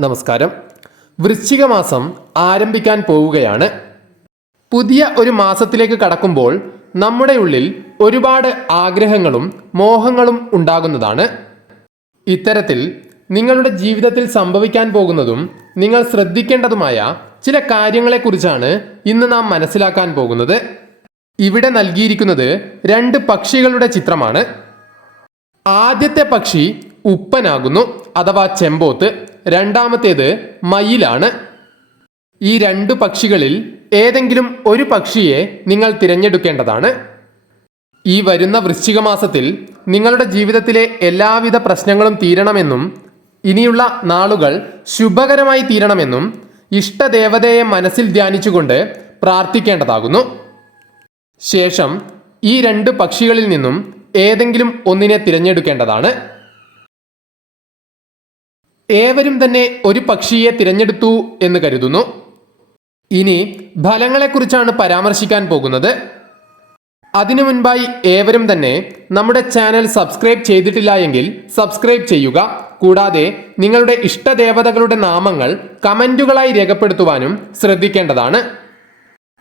നമസ്കാരം. വൃശ്ചിക മാസം ആരംഭിക്കാൻ പോവുകയാണ്. പുതിയ ഒരു മാസത്തിലേക്ക് കടക്കുമ്പോൾ നമ്മുടെ ഉള്ളിൽ ഒരുപാട് ആഗ്രഹങ്ങളും മോഹങ്ങളും ഉണ്ടാകുന്നതാണ്. ഇത്തരത്തിൽ നിങ്ങളുടെ ജീവിതത്തിൽ സംഭവിക്കാൻ പോകുന്നതും നിങ്ങൾ ശ്രദ്ധിക്കേണ്ടതുമായ ചില കാര്യങ്ങളെക്കുറിച്ചാണ് ഇന്ന് നാം മനസ്സിലാക്കാൻ പോകുന്നത്. ഇവിടെ നൽകിയിരിക്കുന്നത് രണ്ട് പക്ഷികളുടെ ചിത്രമാണ്. ആദ്യത്തെ പക്ഷി ഉപ്പനാകുന്നു അഥവാ ചെമ്പോത്ത്. രണ്ടാമത്തേത് മയിലാണ്. ഈ രണ്ട് പക്ഷികളിൽ ഏതെങ്കിലും ഒരു പക്ഷിയെ നിങ്ങൾ തിരഞ്ഞെടുക്കേണ്ടതാണ്. ഈ വരുന്ന വൃശ്ചിക മാസത്തിൽ നിങ്ങളുടെ ജീവിതത്തിലെ എല്ലാവിധ പ്രശ്നങ്ങളും തീരണമെന്നും ഇനിയുള്ള നാളുകൾ ശുഭകരമായി തീരണമെന്നും ഇഷ്ടദേവതയെ മനസ്സിൽ ധ്യാനിച്ചുകൊണ്ട് പ്രാർത്ഥിക്കേണ്ടതാകുന്നു. ശേഷം ഈ രണ്ട് പക്ഷികളിൽ നിന്നും ഏതെങ്കിലും ഒന്നിനെ തിരഞ്ഞെടുക്കേണ്ടതാണ്. ഏവരും തന്നെ ഒരു പക്ഷിയെ തിരഞ്ഞെടുത്തു എന്ന് കരുതുന്നു. ഇനി ഫലങ്ങളെക്കുറിച്ചാണ് പരാമർശിക്കാൻ പോകുന്നത്. അതിനു മുൻപായി ഏവരും തന്നെ നമ്മുടെ ചാനൽ സബ്സ്ക്രൈബ് ചെയ്തിട്ടില്ല എങ്കിൽ സബ്സ്ക്രൈബ് ചെയ്യുക. കൂടാതെ നിങ്ങളുടെ ഇഷ്ടദേവതകളുടെ നാമങ്ങൾ കമന്റുകളായി രേഖപ്പെടുത്തുവാനും ശ്രദ്ധിക്കേണ്ടതാണ്.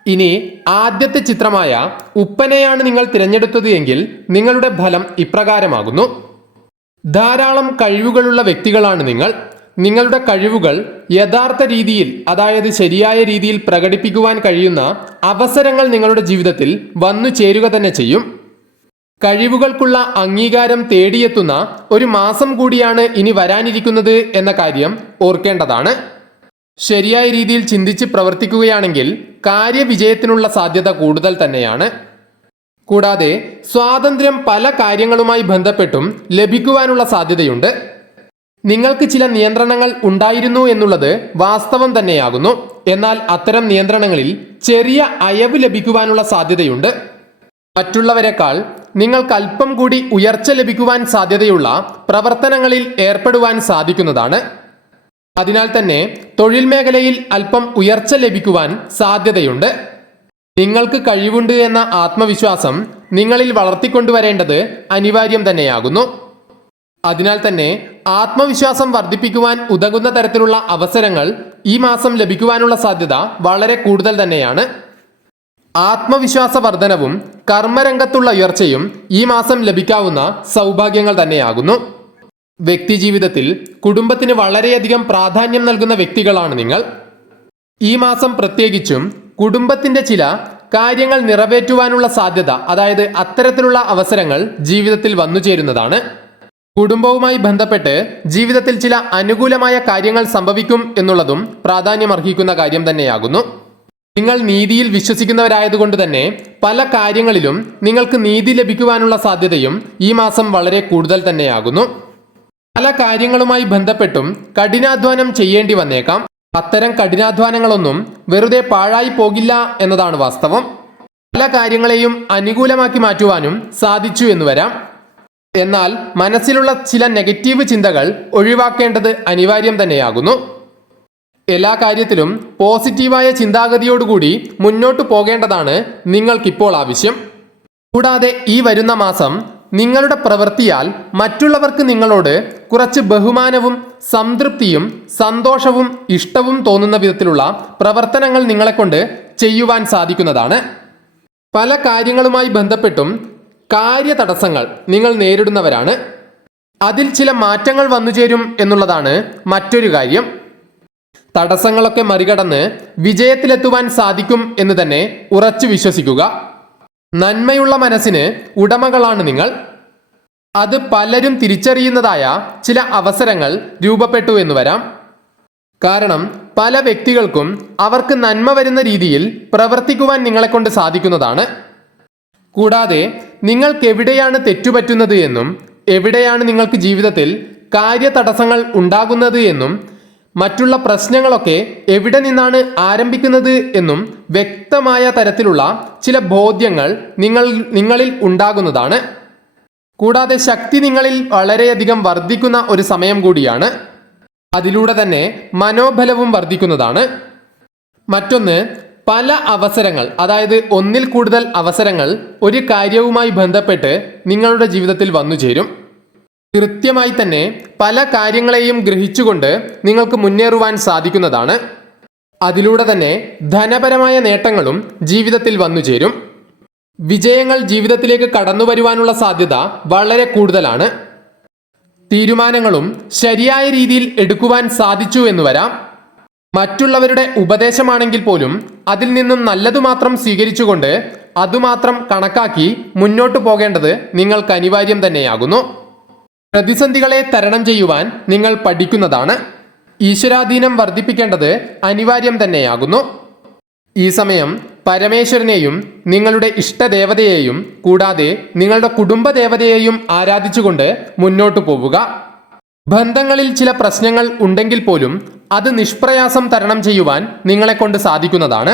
ഇനി ആദ്യത്തെ ചിത്രമായ ഉപ്പനെയാണ് നിങ്ങൾ തിരഞ്ഞെടുത്തത് എങ്കിൽ നിങ്ങളുടെ ഫലം ഇപ്രകാരമാകുന്നു. ധാരാളം കഴിവുകളുള്ള വ്യക്തികളാണ് നിങ്ങൾ. നിങ്ങളുടെ കഴിവുകൾ യഥാർത്ഥ രീതിയിൽ അതായത് ശരിയായ രീതിയിൽ പ്രകടിപ്പിക്കുവാൻ കഴിയുന്ന അവസരങ്ങൾ നിങ്ങളുടെ ജീവിതത്തിൽ വന്നു ചേരുക തന്നെ ചെയ്യും. കഴിവുകൾക്കുള്ള അംഗീകാരം തേടിയെത്തുന്ന ഒരു മാസം കൂടിയാണ് ഇനി വരാനിരിക്കുന്നത് എന്ന കാര്യം ഓർക്കേണ്ടതാണ്. ശരിയായ രീതിയിൽ ചിന്തിച്ച് പ്രവർത്തിക്കുകയാണെങ്കിൽ കാര്യവിജയത്തിനുള്ള സാധ്യത കൂടുതൽ തന്നെയാണ്. കൂടാതെ സ്വാതന്ത്ര്യം പല കാര്യങ്ങളുമായി ബന്ധപ്പെട്ടും ലഭിക്കുവാനുള്ള സാധ്യതയുണ്ട്. നിങ്ങൾക്ക് ചില നിയന്ത്രണങ്ങൾ ഉണ്ടായിരുന്നു എന്നുള്ളത് വാസ്തവം തന്നെയാകുന്നു. എന്നാൽ അത്തരം നിയന്ത്രണങ്ങളിൽ ചെറിയ അയവ് ലഭിക്കുവാനുള്ള സാധ്യതയുണ്ട്. മറ്റുള്ളവരെക്കാൾ നിങ്ങൾക്ക് അല്പം കൂടി ഉയർച്ച ലഭിക്കുവാൻ സാധ്യതയുള്ള പ്രവർത്തനങ്ങളിൽ ഏർപ്പെടുവാൻ സാധിക്കുന്നതാണ്. അതിനാൽ തന്നെ തൊഴിൽ മേഖലയിൽ അല്പം ഉയർച്ച ലഭിക്കുവാൻ സാധ്യതയുണ്ട്. നിങ്ങൾക്ക് കഴിവുണ്ട് എന്ന ആത്മവിശ്വാസം നിങ്ങളിൽ വളർത്തിക്കൊണ്ടുവരേണ്ടത് അനിവാര്യം തന്നെയാകുന്നു. അതിനാൽ തന്നെ ആത്മവിശ്വാസം വർദ്ധിപ്പിക്കുവാൻ ഉതകുന്ന തരത്തിലുള്ള അവസരങ്ങൾ ഈ മാസം ലഭിക്കുവാനുള്ള സാധ്യത വളരെ കൂടുതൽ തന്നെയാണ്. ആത്മവിശ്വാസ വർധനവും കർമ്മരംഗത്തുള്ള ഉയർച്ചയും ഈ മാസം ലഭിക്കാവുന്ന സൗഭാഗ്യങ്ങൾ തന്നെയാകുന്നു. വ്യക്തിജീവിതത്തിൽ കുടുംബത്തിന് വളരെയധികം പ്രാധാന്യം നൽകുന്ന വ്യക്തികളാണ് നിങ്ങൾ. ഈ മാസം പ്രത്യേകിച്ചും കുടുംബത്തിന്റെ ചില കാര്യങ്ങൾ നിറവേറ്റുവാനുള്ള സാധ്യത അതായത് അത്തരത്തിലുള്ള അവസരങ്ങൾ ജീവിതത്തിൽ വന്നു ചേരുന്നതാണ്. കുടുംബവുമായി ബന്ധപ്പെട്ട് ജീവിതത്തിൽ ചില അനുകൂലമായ കാര്യങ്ങൾ സംഭവിക്കും എന്നുള്ളതും പ്രാധാന്യമർഹിക്കുന്ന കാര്യം തന്നെയാകുന്നു. നിങ്ങൾ നീതിയിൽ വിശ്വസിക്കുന്നവരായതുകൊണ്ട് തന്നെ പല കാര്യങ്ങളിലും നിങ്ങൾക്ക് നീതി ലഭിക്കുവാനുള്ള സാധ്യതയും ഈ മാസം വളരെ കൂടുതൽ തന്നെയാകുന്നു. പല കാര്യങ്ങളുമായി ബന്ധപ്പെട്ടും കഠിനാധ്വാനം ചെയ്യേണ്ടി വന്നേക്കാം. അത്തരം കഠിനാധ്വാനങ്ങളൊന്നും വെറുതെ പാഴായി പോകില്ല എന്നതാണ് വാസ്തവം. പല കാര്യങ്ങളെയും അനുകൂലമാക്കി മാറ്റുവാനും സാധിച്ചു എന്ന് വരാം. എന്നാൽ മനസ്സിലുള്ള ചില നെഗറ്റീവ് ചിന്തകൾ ഒഴിവാക്കേണ്ടത് അനിവാര്യം തന്നെയാകുന്നു. എല്ലാ കാര്യത്തിലും പോസിറ്റീവായ ചിന്താഗതിയോടുകൂടി മുന്നോട്ട് പോകേണ്ടതാണ് നിങ്ങൾക്കിപ്പോൾ ആവശ്യം. കൂടാതെ ഈ വരുന്ന മാസം നിങ്ങളുടെ പ്രവൃത്തിയാൽ മറ്റുള്ളവർക്ക് നിങ്ങളോട് കുറച്ച് ബഹുമാനവും സംതൃപ്തിയും സന്തോഷവും ഇഷ്ടവും തോന്നുന്ന വിധത്തിലുള്ള പ്രവർത്തനങ്ങൾ നിങ്ങളെക്കൊണ്ട് ചെയ്യുവാൻ സാധിക്കുന്നതാണ്. പല കാര്യങ്ങളുമായി ബന്ധപ്പെട്ടും കാര്യതടസ്സങ്ങൾ നിങ്ങൾ നേരിടുന്നവരാണ്. അതിൽ ചില മാറ്റങ്ങൾ വന്നു ചേരും എന്നുള്ളതാണ് മറ്റൊരു കാര്യം. തടസ്സങ്ങളൊക്കെ മറികടന്ന് വിജയത്തിലെത്തുവാൻ സാധിക്കും എന്ന് തന്നെ ഉറച്ചു വിശ്വസിക്കുക. നന്മയുള്ള മനസ്സിന് ഉടമകളാണ് നിങ്ങൾ. അത് പലരും തിരിച്ചറിയുന്നതായ ചില അവസരങ്ങൾ രൂപപ്പെട്ടു എന്ന് വരാം. കാരണം പല വ്യക്തികൾക്കും അവർക്ക് നന്മ വരുന്ന രീതിയിൽ പ്രവർത്തിക്കുവാൻ നിങ്ങളെക്കൊണ്ട് സാധിക്കുന്നതാണ്. കൂടാതെ നിങ്ങൾക്ക് എവിടെയാണ് തെറ്റുപറ്റുന്നത് എന്നും എവിടെയാണ് നിങ്ങൾക്ക് ജീവിതത്തിൽ കാര്യതടസ്സങ്ങൾ ഉണ്ടാകുന്നത് എന്നും മറ്റുള്ള പ്രശ്നങ്ങളൊക്കെ എവിടെ നിന്നാണ് ആരംഭിക്കുന്നത് എന്നും വ്യക്തമായ തരത്തിലുള്ള ചില ബോധ്യങ്ങൾ നിങ്ങൾ നിങ്ങളിൽ ഉണ്ടാകുന്നതാണ്. കൂടാതെ ശക്തി നിങ്ങളിൽ വളരെയധികം വർദ്ധിക്കുന്ന ഒരു സമയം കൂടിയാണ്. അതിലൂടെ തന്നെ മനോബലവും വർദ്ധിക്കുന്നതാണ്. മറ്റൊന്ന് പല അവസരങ്ങൾ അതായത് ഒന്നിൽ കൂടുതൽ അവസരങ്ങൾ ഒരു കാര്യവുമായി ബന്ധപ്പെട്ട് നിങ്ങളുടെ ജീവിതത്തിൽ വന്നു ചേരും. കൃത്യമായി തന്നെ പല കാര്യങ്ങളെയും ഗ്രഹിച്ചുകൊണ്ട് നിങ്ങൾക്ക് മുന്നേറുവാൻ സാധിക്കുന്നതാണ്. അതിലൂടെ തന്നെ ധനപരമായ നേട്ടങ്ങളും ജീവിതത്തിൽ വന്നു ചേരും. വിജയങ്ങൾ ജീവിതത്തിലേക്ക് കടന്നു വരുവാനുള്ള സാധ്യത വളരെ കൂടുതലാണ്. തീരുമാനങ്ങളും ശരിയായ രീതിയിൽ എടുക്കുവാൻ സാധിച്ചു എന്ന് വരാം. മറ്റുള്ളവരുടെ ഉപദേശമാണെങ്കിൽ പോലും അതിൽ നിന്നും നല്ലതു മാത്രം സ്വീകരിച്ചുകൊണ്ട് അതുമാത്രം കണക്കാക്കി മുന്നോട്ടു പോകേണ്ടത് നിങ്ങൾക്ക് അനിവാര്യം തന്നെയാകുന്നു. പ്രതിസന്ധികളെ തരണം ചെയ്യുവാൻ നിങ്ങൾ പഠിക്കുന്നതാണ്. ഈശ്വരാധീനം വർദ്ധിപ്പിക്കേണ്ടത് അനിവാര്യം തന്നെയാകുന്നു. ഈ സമയം പരമേശ്വരനെയും നിങ്ങളുടെ ഇഷ്ടദേവതയെയും കൂടാതെ നിങ്ങളുടെ കുടുംബദേവതയെയും ആരാധിച്ചുകൊണ്ട് മുന്നോട്ടു പോവുക. ബന്ധങ്ങളിൽ ചില പ്രശ്നങ്ങൾ ഉണ്ടെങ്കിൽ പോലും അത് നിഷ്പ്രയാസം തരണം ചെയ്യുവാൻ നിങ്ങളെ കൊണ്ട് സാധിക്കുന്നതാണ്.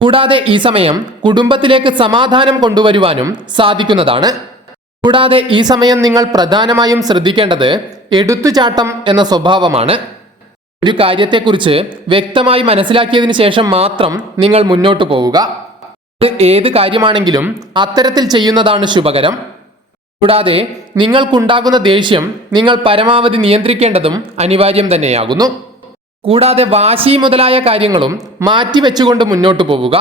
കൂടാതെ ഈ സമയം കുടുംബത്തിലേക്ക് സമാധാനം കൊണ്ടുവരുവാനും സാധിക്കുന്നതാണ്. കൂടാതെ ഈ സമയം നിങ്ങൾ പ്രധാനമായും ശ്രദ്ധിക്കേണ്ടത് എടുത്തുചാട്ടം എന്ന സ്വഭാവമാണ്. ഒരു കാര്യത്തെക്കുറിച്ച് വ്യക്തമായി മനസ്സിലാക്കിയതിനു ശേഷം മാത്രം നിങ്ങൾ മുന്നോട്ട് പോവുക. അത് ഏത് കാര്യമാണെങ്കിലും അത്തരത്തിൽ ചെയ്യുന്നതാണ് ശുഭകരം. കൂടാതെ നിങ്ങൾക്കുണ്ടാകുന്ന ദേഷ്യം നിങ്ങൾ പരമാവധി നിയന്ത്രിക്കേണ്ടതും അനിവാര്യം തന്നെയാകുന്നു. കൂടാതെ വാശി മുതലായ കാര്യങ്ങളും മാറ്റിവെച്ചുകൊണ്ട് മുന്നോട്ട് പോവുക.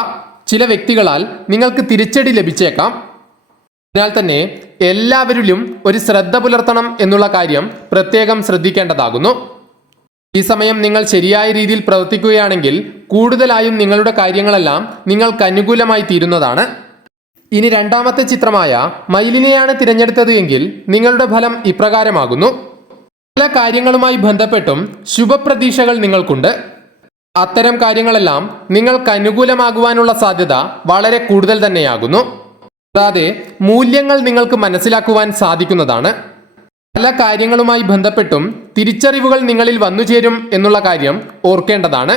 ചില വ്യക്തികളാൽ നിങ്ങൾക്ക് തിരിച്ചടി ലഭിച്ചേക്കാം. അതിനാൽ തന്നെ എല്ലാവരിലും ഒരു ശ്രദ്ധ പുലർത്തണം എന്നുള്ള കാര്യം പ്രത്യേകം ശ്രദ്ധിക്കേണ്ടതാകുന്നു. ഈ സമയം നിങ്ങൾ ശരിയായ രീതിയിൽ പ്രവർത്തിക്കുകയാണെങ്കിൽ കൂടുതലായും നിങ്ങളുടെ കാര്യങ്ങളെല്ലാം നിങ്ങൾക്ക് അനുകൂലമായി തീരുന്നതാണ്. ഇനി രണ്ടാമത്തെ ചിത്രമായ മയിലിനെയാണ് തിരഞ്ഞെടുത്തത് എങ്കിൽ നിങ്ങളുടെ ഫലം ഇപ്രകാരമാകുന്നു. പല കാര്യങ്ങളുമായി ബന്ധപ്പെട്ടും ശുഭപ്രതീക്ഷകൾ നിങ്ങൾക്കുണ്ട്. അത്തരം കാര്യങ്ങളെല്ലാം നിങ്ങൾക്ക് അനുകൂലമാകുവാനുള്ള സാധ്യത വളരെ കൂടുതൽ തന്നെയാകുന്നു. കൂടാതെ മൂല്യങ്ങൾ നിങ്ങൾക്ക് മനസ്സിലാക്കുവാൻ സാധിക്കുന്നതാണ്. പല കാര്യങ്ങളുമായി ബന്ധപ്പെട്ടും തിരിച്ചറിവുകൾ നിങ്ങളിൽ വന്നുചേരും എന്നുള്ള കാര്യം ഓർക്കേണ്ടതാണ്.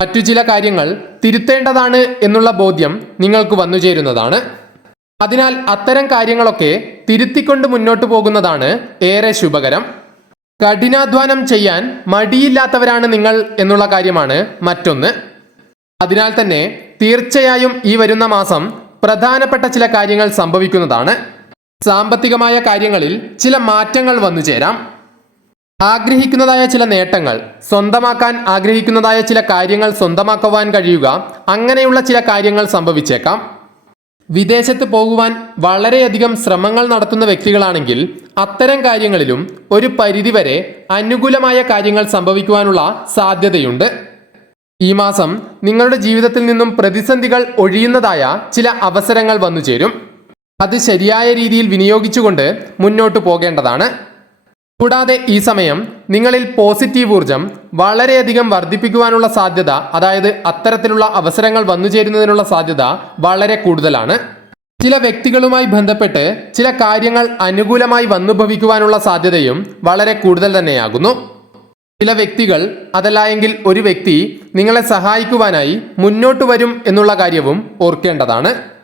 മറ്റു ചില കാര്യങ്ങൾ തിരുത്തേണ്ടതാണ് എന്നുള്ള ബോധ്യം നിങ്ങൾക്ക് വന്നുചേരുന്നതാണ് അതിനാൽ അത്തരം കാര്യങ്ങളൊക്കെ തിരുത്തിക്കൊണ്ട് മുന്നോട്ട് പോകുന്നതാണ് ഏറെ ശുഭകരം. കഠിനാധ്വാനം ചെയ്യാൻ മടിയില്ലാത്തവരാണ് നിങ്ങൾ എന്നുള്ള കാര്യമാണ് മറ്റൊന്ന്. അതിനാൽ തന്നെ തീർച്ചയായും ഈ വരുന്ന മാസം പ്രധാനപ്പെട്ട ചില കാര്യങ്ങൾ സംഭവിക്കുന്നതാണ്. സാമ്പത്തികമായ കാര്യങ്ങളിൽ ചില മാറ്റങ്ങൾ വന്നു ചേരാം. ആഗ്രഹിക്കുന്നതായ ചില നേട്ടങ്ങൾ സ്വന്തമാക്കാൻ ആഗ്രഹിക്കുന്നതായ ചില കാര്യങ്ങൾ സ്വന്തമാക്കുവാൻ കഴിയുക അങ്ങനെയുള്ള ചില കാര്യങ്ങൾ സംഭവിച്ചേക്കാം. വിദേശത്ത് പോകുവാൻ വളരെയധികം ശ്രമങ്ങൾ നടത്തുന്ന വ്യക്തികളാണെങ്കിൽ അത്തരം കാര്യങ്ങളിലും ഒരു പരിധിവരെ അനുകൂലമായ കാര്യങ്ങൾ സംഭവിക്കുവാനുള്ള സാധ്യതയുണ്ട്. ഈ മാസം നിങ്ങളുടെ ജീവിതത്തിൽ നിന്നും പ്രതിസന്ധികൾ ഒഴിയുന്നതായ ചില അവസരങ്ങൾ വന്നു ചേരും. അത് ശരിയായ രീതിയിൽ വിനിയോഗിച്ചുകൊണ്ട് മുന്നോട്ട് പോകേണ്ടതാണ്. കൂടാതെ ഈ സമയം നിങ്ങളിൽ പോസിറ്റീവ് ഊർജം വളരെയധികം വർദ്ധിപ്പിക്കുവാനുള്ള സാധ്യത അതായത് അത്തരത്തിലുള്ള അവസരങ്ങൾ വന്നു ചേരുന്നതിനുള്ള സാധ്യത വളരെ കൂടുതലാണ്. ചില വ്യക്തികളുമായി ബന്ധപ്പെട്ട് ചില കാര്യങ്ങൾ അനുകൂലമായി വന്നുഭവിക്കുവാനുള്ള സാധ്യതയും വളരെ കൂടുതൽ തന്നെയാകുന്നു. ചില വ്യക്തികൾ അതല്ല എങ്കിൽ ഒരു വ്യക്തി നിങ്ങളെ സഹായിക്കുവാനായി മുന്നോട്ട് വരും എന്നുള്ള കാര്യവും ഓർക്കേണ്ടതാണ്.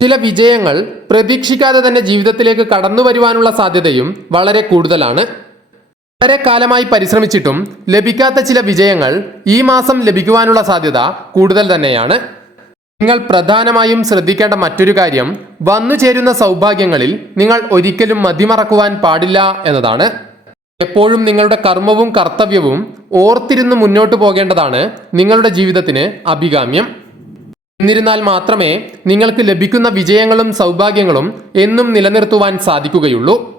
ചില വിജയങ്ങൾ പ്രതീക്ഷിക്കാതെ തന്നെ ജീവിതത്തിലേക്ക് കടന്നു വരുവാനുള്ള സാധ്യതയും വളരെ കൂടുതലാണ്. വളരെ കാലമായി പരിശ്രമിച്ചിട്ടും ലഭിക്കാത്ത ചില വിജയങ്ങൾ ഈ മാസം ലഭിക്കുവാനുള്ള സാധ്യത കൂടുതൽ തന്നെയാണ്. നിങ്ങൾ പ്രധാനമായും ശ്രദ്ധിക്കേണ്ട മറ്റൊരു കാര്യം വന്നു ചേരുന്ന സൗഭാഗ്യങ്ങളിൽ നിങ്ങൾ ഒരിക്കലും മതിമറക്കുവാൻ പാടില്ല എന്നതാണ്. എപ്പോഴും നിങ്ങളുടെ കർമ്മവും കർത്തവ്യവും ഓർത്തിരുന്ന് മുന്നോട്ട് പോകേണ്ടതാണ് നിങ്ങളുടെ ജീവിതത്തിന് അഭികാമ്യം. എന്നിരുന്നാൽ മാത്രമേ നിങ്ങൾക്ക് ലഭിക്കുന്ന വിജയങ്ങളും സൗഭാഗ്യങ്ങളും എന്നും നിലനിർത്തുവാൻ സാധിക്കുകയുള്ളൂ.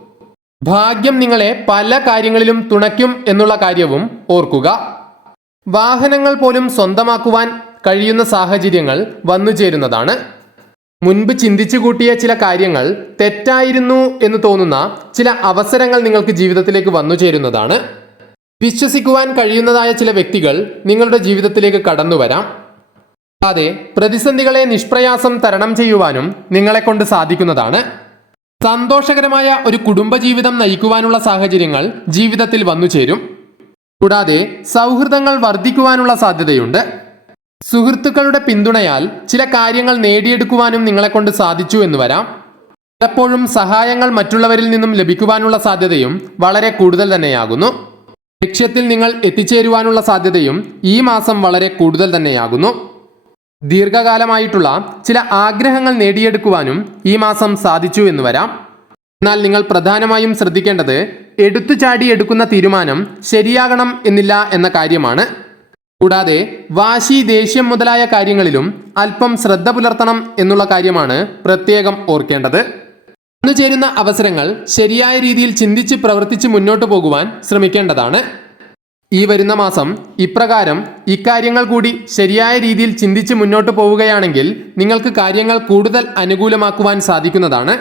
ഭാഗ്യം നിങ്ങളെ പല കാര്യങ്ങളിലും തുണയ്ക്കും എന്നുള്ള കാര്യവും ഓർക്കുക. വാഹനങ്ങൾ പോലും സ്വന്തമാക്കുവാൻ കഴിയുന്ന സാഹചര്യങ്ങൾ വന്നു ചേരുന്നതാണ്. മുൻപ് ചിന്തിച്ചു കൂട്ടിയ ചില കാര്യങ്ങൾ തെറ്റായിരുന്നു എന്ന് തോന്നുന്ന ചില അവസരങ്ങൾ നിങ്ങൾക്ക് ജീവിതത്തിലേക്ക് വന്നു ചേരുന്നതാണ്. വിശ്വസിക്കുവാൻ കഴിയുന്നതായ ചില വ്യക്തികൾ നിങ്ങളുടെ ജീവിതത്തിലേക്ക് കടന്നു വരാം അതെ പ്രതിസന്ധികളെ നിഷ്പ്രയാസം തരണം ചെയ്യുവാനും നിങ്ങളെ കൊണ്ട് സാധിക്കുന്നതാണ്. സന്തോഷകരമായ ഒരു കുടുംബജീവിതം നയിക്കുവാനുള്ള സാഹചര്യങ്ങൾ ജീവിതത്തിൽ വന്നു ചേരും. കൂടാതെ സൗഹൃദങ്ങൾ വർദ്ധിക്കുവാനുള്ള സാധ്യതയുണ്ട്. സുഹൃത്തുക്കളുടെ പിന്തുണയാൽ ചില കാര്യങ്ങൾ നേടിയെടുക്കുവാനും നിങ്ങളെ കൊണ്ട് സാധിച്ചു എന്ന് വരാം. പലപ്പോഴും സഹായങ്ങൾ മറ്റുള്ളവരിൽ നിന്നും ലഭിക്കുവാനുള്ള സാധ്യതയും വളരെ കൂടുതൽ തന്നെയാകുന്നു. ലക്ഷ്യത്തിൽ നിങ്ങൾ എത്തിച്ചേരുവാനുള്ള സാധ്യതയും ഈ മാസം വളരെ കൂടുതൽ തന്നെയാകുന്നു. ദീർഘകാലമായിട്ടുള്ള ചില ആഗ്രഹങ്ങൾ നേടിയെടുക്കുവാനും ഈ മാസം സാധിച്ചു എന്ന് വരാം. എന്നാൽ നിങ്ങൾ പ്രധാനമായും ശ്രദ്ധിക്കേണ്ടത് എടുത്തുചാടി എടുക്കുന്ന തീരുമാനം ശരിയാകണം എന്നില്ല എന്ന കാര്യമാണ്. കൂടാതെ വാശി ദേഷ്യം മുതലായ കാര്യങ്ങളിലും അല്പം ശ്രദ്ധ പുലർത്തണം എന്നുള്ള കാര്യമാണ് പ്രത്യേകം ഓർക്കേണ്ടത്. വന്നു ചേരുന്ന അവസരങ്ങൾ ശരിയായ രീതിയിൽ ചിന്തിച്ച് പ്രവർത്തിച്ച് മുന്നോട്ട് പോകുവാൻ ശ്രമിക്കേണ്ടതാണ്. ഈ വരുന്ന മാസം ഇപ്രകാരം ഇക്കാര്യങ്ങൾ കൂടി ശരിയായ രീതിയിൽ ചിന്തിച്ച് മുന്നോട്ട് പോവുകയാണെങ്കിൽ നിങ്ങൾക്ക് കാര്യങ്ങൾ കൂടുതൽ അനുകൂലമാക്കുവാൻ സാധിക്കുന്നതാണ്.